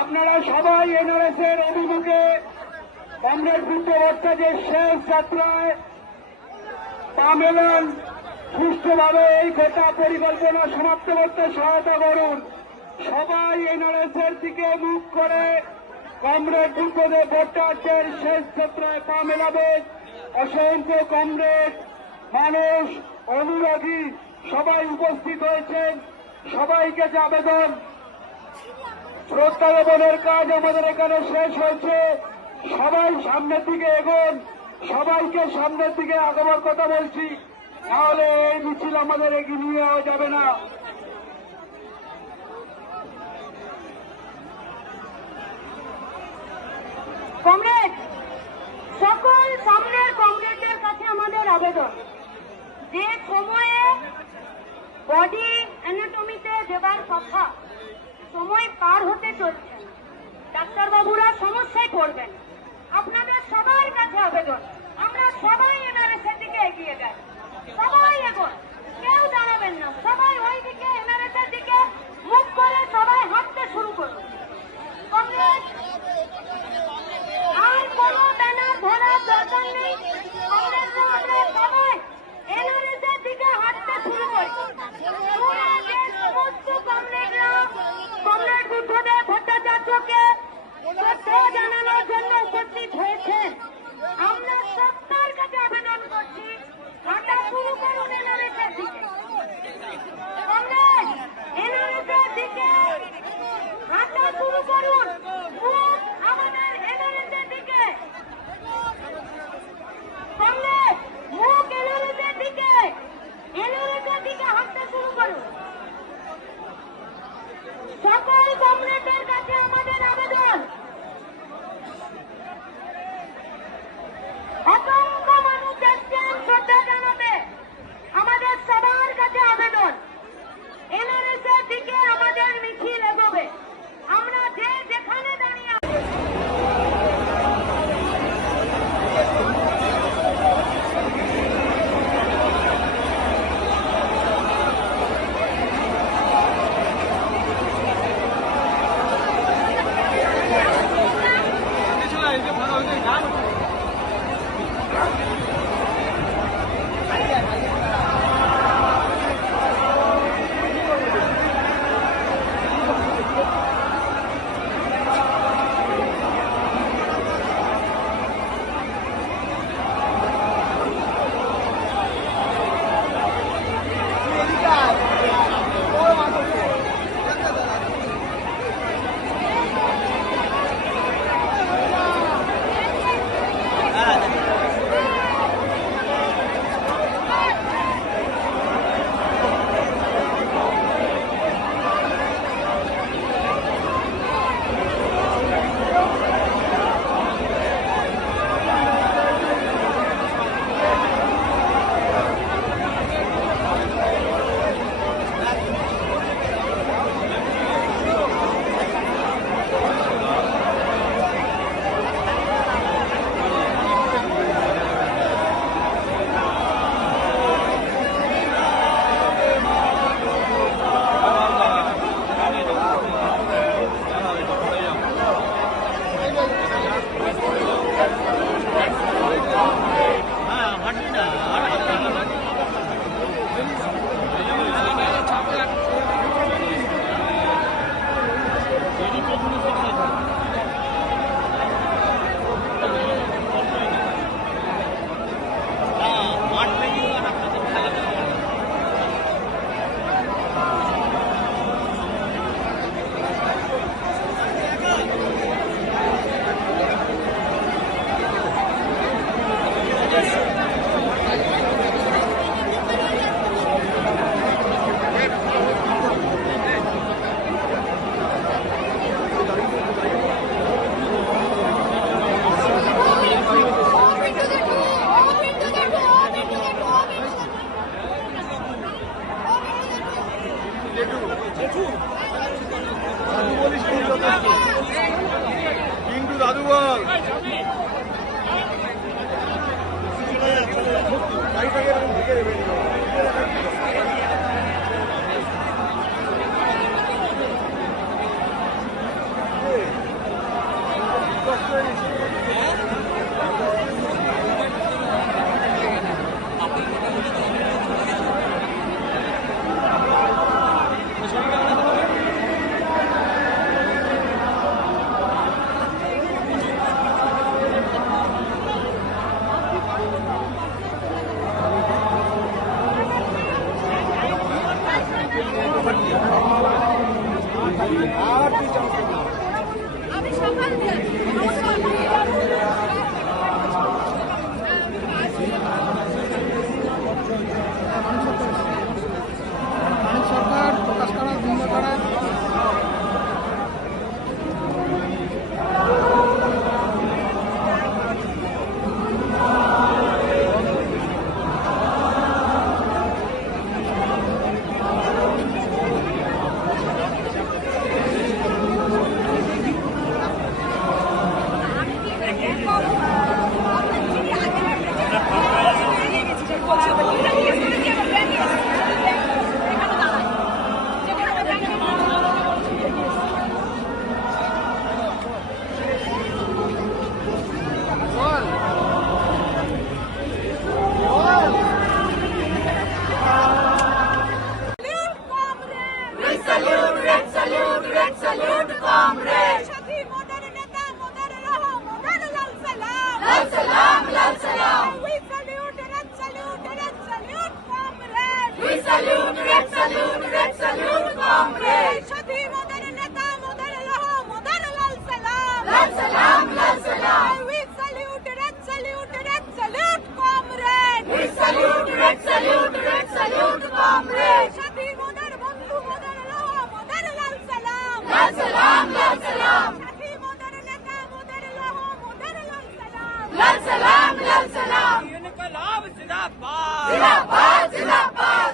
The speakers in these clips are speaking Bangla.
আপনারা সবাই এনআরএস এর অভিমুখে কমরেড বুদ্ধ ভট্টাচার্যের শেষ যাত্রায় পা মেলান। সুষ্ঠুভাবে এই গোটা পরিকল্পনা সমাপ্ত করতে সহায়তা করুন। সবাই এনআরএস এর দিকে মুখ করে কমরেড বুদ্ধদেব ভট্টাচার্যের শেষ যাত্রায় পা মেলাবে। অসংখ্য কমরেড, মানুষ, অনুরাগী সবাই উপস্থিত হয়েছেন। সবাইকে যে আবেদন, শ্রদ্ধা জ্ঞাপনের কাজ আমাদের এখানে শেষ হয়েছে। সবাই সামনের দিকে এগোন, সবাইকে সামনের দিকে আগাবার কথা বলছি, তাহলে এই মিছিল আমাদের এগিয়ে নিয়ে যাওয়া যাবে না। কমরেড, সকল সামনের কমরেডদের কাছে আমাদের আবেদন, যে সময়ে বডি অ্যানাটমিতে দেবার কথা, সময় পার হতে চলছে, ডাক্তারবাবুরা সমস্যায় পড়বেন। আপনাদের সবার কাছে আবেদন, আমরা সবাই এনআরএস এর দিকে এগিয়ে যাই। সবাই এগোন, কেউ দাঁড়াবেন না, সবাই ওই দিকে এনআরএস এর দিকে মুখ করে সবাই হাঁটতে শুরু করুন। কমরেড, আর কোনো ব্যানার ধরার দরকার নেই। কমরেডরা আমরা সবাই এনআরএস এর দিকে হাঁটতে শুরু করি। পুরো যে সমস্ত কমরেডরা কমরেড বুদ্ধদেব ভট্টাচার্যকে শ্রদ্ধা জানানোর জন্য উপস্থিত হয়েছেন, আমরা সবার কাছে আবেদন করছি, হাঁটা শুরু করুন এনআরএস এর দিকে। কমরেড, এনআরএস এর দিকে হাঁটা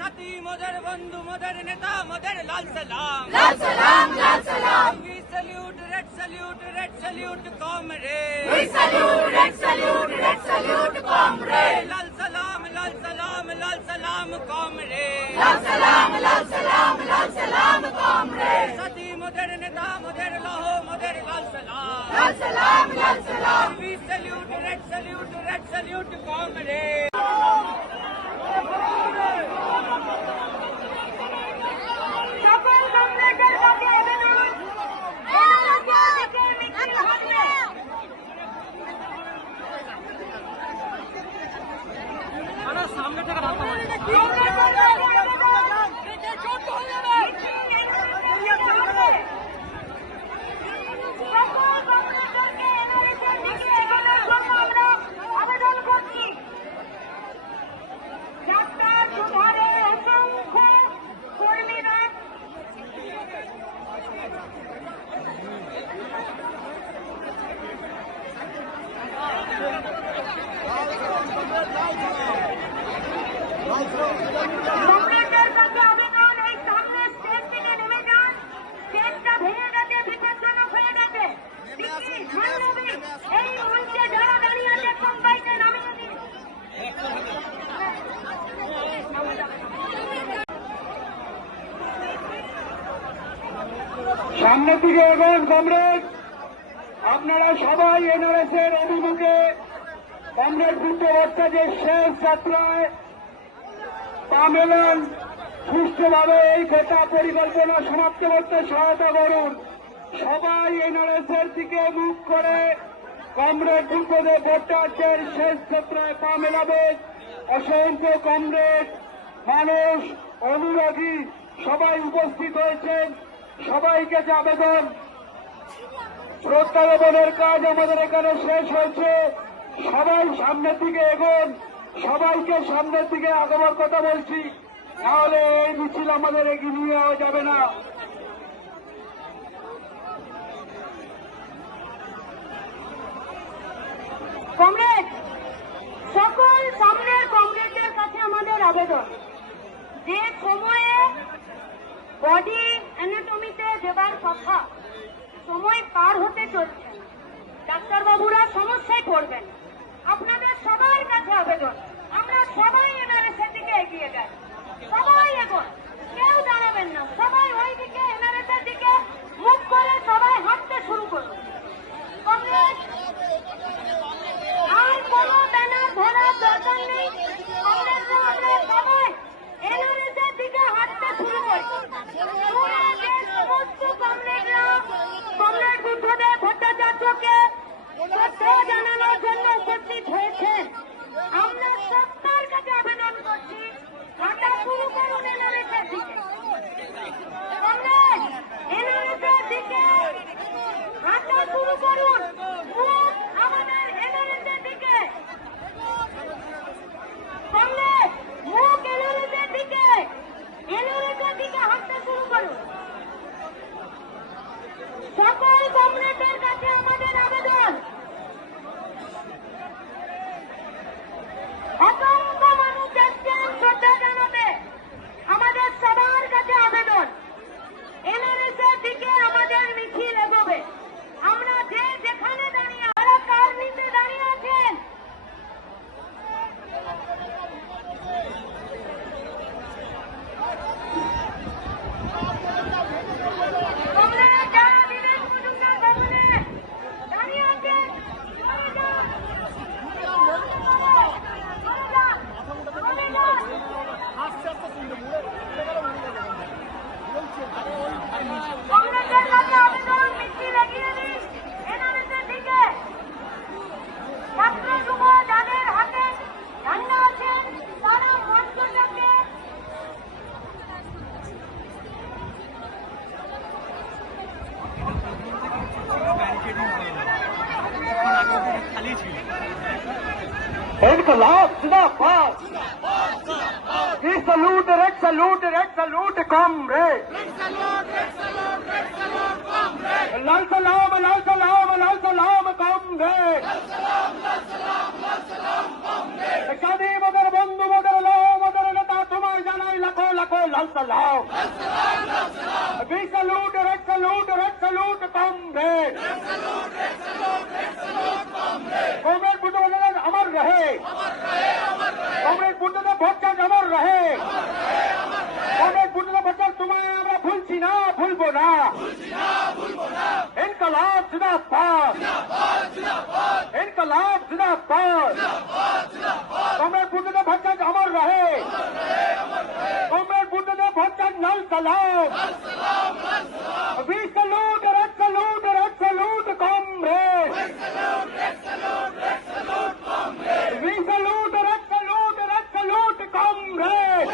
সাথী মোদের বন্ধু মোদের নেতা মোদের লাল সালাম we salute red salute comrade লাল সালাম comrade সাথী মোদের নেতা মোদের লৌহ মোদের লাল সালাম we salute red salute comrade সকল কমরেডদের কাছে আবেদন, এনআরএসের দিকে মিছিল হবে। সকল কমরেডদেরকে এনআরএসের দিকে এগোনোর জন্য আমরা আবেদন করছি। ডাক্তার সুধারে অসংখ্য কর্মীরা কমরেডদের কাছে আবেদন, এই সামনে স্টেজ থেকে নেমে যান। স্টেজটা ভেঙে গেছে, বিপজ্জনক হয়ে গেছে। এই মঞ্চে যারা দাঁড়িয়ে আছে সবাইকে নামিয়ে দিন। সামনের দিকে এগোন কমরেড, আপনারা সবাই এনআরএসের অভিমুখে কমরেড বুদ্ধবর্তা যে শেষ যাত্রায় পা মেলান, সুষ্ঠুভাবে এই গোটা পরিকল্পনা সমাপ্ত করতে সহায়তা করুন। সবাই এনআরএসের দিকে মুখ করে কমরেড বুদ্ধদেব ভট্টাচার্যের শেষ যাত্রায় পা মেলাবে। অসংখ্য কমরেড, মানুষ, অনুরাগী সবাই উপস্থিত হয়েছেন। সবাইকে যে আবেদন, শ্রদ্ধা জ্ঞাপনের কাজ আমাদের এখানে শেষ হয়েছে। সবাই সামনের দিকে এগোন, সবাইকে সামনের দিকে আগাবার কথা বলছি, নাহলে এই মিছিল আমাদের এগিয়ে নিয়ে যাওয়া যাবে না। কমরেড, সকল সামনের কমরেডদের কাছে আমাদের আবেদন, যে সময়ে বডি অ্যানাটমিতে দেবার কথা, সময় পার হতে চলছে, ডাক্তারবাবুরা সমস্যায় পড়বেন। আপনাদের সবার কাছে আবেদন, আমরা সবাই এনআরএসের দিকে এগিয়ে যাই। সবাই এখন কেউ দাঁড়াবেন না, সবাই ওই দিকে এনআরএসের দিকে মুখ করে সবাই হাঁটতে শুরু করুন। কমরেড, আর কোনো ব্যানার ধরার দরকার নেই। কমরেডরা আমরা সবাই এনআরএসের দিকে হাঁটতে শুরু করি। যে সমস্ত কমরেডরা কমরেড বুদ্ধদেব ভট্টাচার্যকে শ্রদ্ধা জানানোর জন্য উপস্থিত হয়েছেন, আমরা সবার কাছে আবেদন করছি, হাঁটা শুরু করুন এনআরএসের দিকে। কমরেড, এনআরএসের দিকে হাঁটা শুরু করুন। মুখ আমাদের এনআরএসের দিকে। কমরেড, মুখ এনআরএসের দিকে। এনআরএসের দিকে হাঁটতে শুরু করুন। সকল কমরেডদের কাছে আমাদের আবেদন, অসংখ্য মানুষ এসছেন শ্রদ্ধা জানাতে। আমাদের সবার কাছে আবেদন, এনআরএসের দিকে আমাদের মিছিল এগোবে। আমরা যে যেখানে দাঁড়িয়ে, যারা কার নিচে দাঁড়িয়ে আছেন, কমরেড যারা বিবেক মজুমদার ভবনে দাঁড়িয়ে আছেন, সরে যান। সরে যান, সরে যান। কংগ্রেসের কাছে আবেদন, মিছিল এগিয়ে দিন এনআরএসের দিকে। ছাত্র যুব যাদের হাতে ঝান্ডা আছেন, তারা মঞ্চটাকে इनकलाब जिंदाबाद, ये सलूट कॉमरेड, लाल सलाम कॉमरेड, शादी मगर बंधु मगर लोग लाखों लाल सलाम। We salute, red salute, comrade. Comrade Buddhadeb अमर रहे। कॉमरेड बुद्धदेव भट्टाचार्य अमर रहे। कॉमरेड बुद्धदेव भट्टाचार्य तुम्हें আমরা ভুলছি না, ভুলবো না। इनकलाब जिंदाबाद। इनकलाब जिंदाबाद। कॉमरेड बुद्धदेव भट्टाचार्य अमर रहे। कॉमरेड बुद्धदेव भट्टाचार्य लाल सलाम। We salute, red salute, comrade. We salute, red salute, comrade.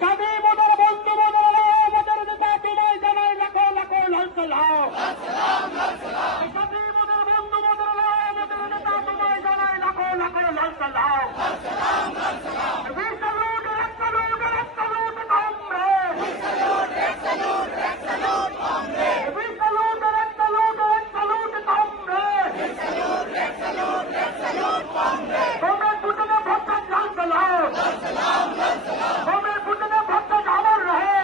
স্বাধীন মোদের বন্ধু মোদের মোদের নেতা তোমায় জানাই লাখো লাখো লাল সালাম। স্বাধীন মোদের বন্ধু মোদের মোদের নেতা তোমায় জানাই লাখো লাখো লাল সালাম। We salute, red salute, comrade. We salute, red salute, comrade. Comrade Buddhadeb Bhattacharya लाल सलाम। कॉमरेड बुद्धदेव भट्टाचार्य अमर रहे।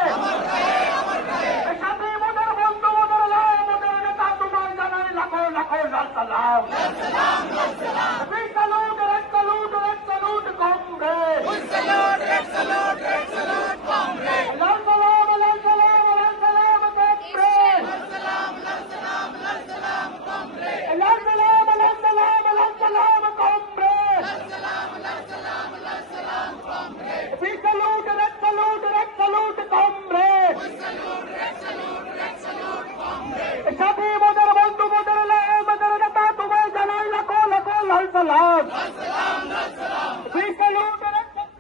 साथी मोदर बंधु मोदर मोदर नेता तुम्हारे जानाई लाखों लाखों लाल सलाम। We salute, red salute, comrade. We salute, red salute, comrade. लाल सलाम, लाल सलाम, लाल सलाम, comrade. लाल सलाम, लाल सलाम, लाल सलाम, comrade. लाल सलाम, लाल सलाम, लाल सलाम, comrade. लाल सलाम, लाल सलाम, लाल सलाम, comrade. We salute, red salute, comrade. We salute, red salute, comrade. साथी मोदर बंधु मोदर मोदर नेता तुम्हें जानाई लाखों लाखों लाल सलाम। We salute, red salute.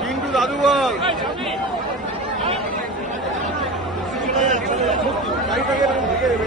কিন্তু দাদু বল গাড়িটাকে ঢেকে দেবে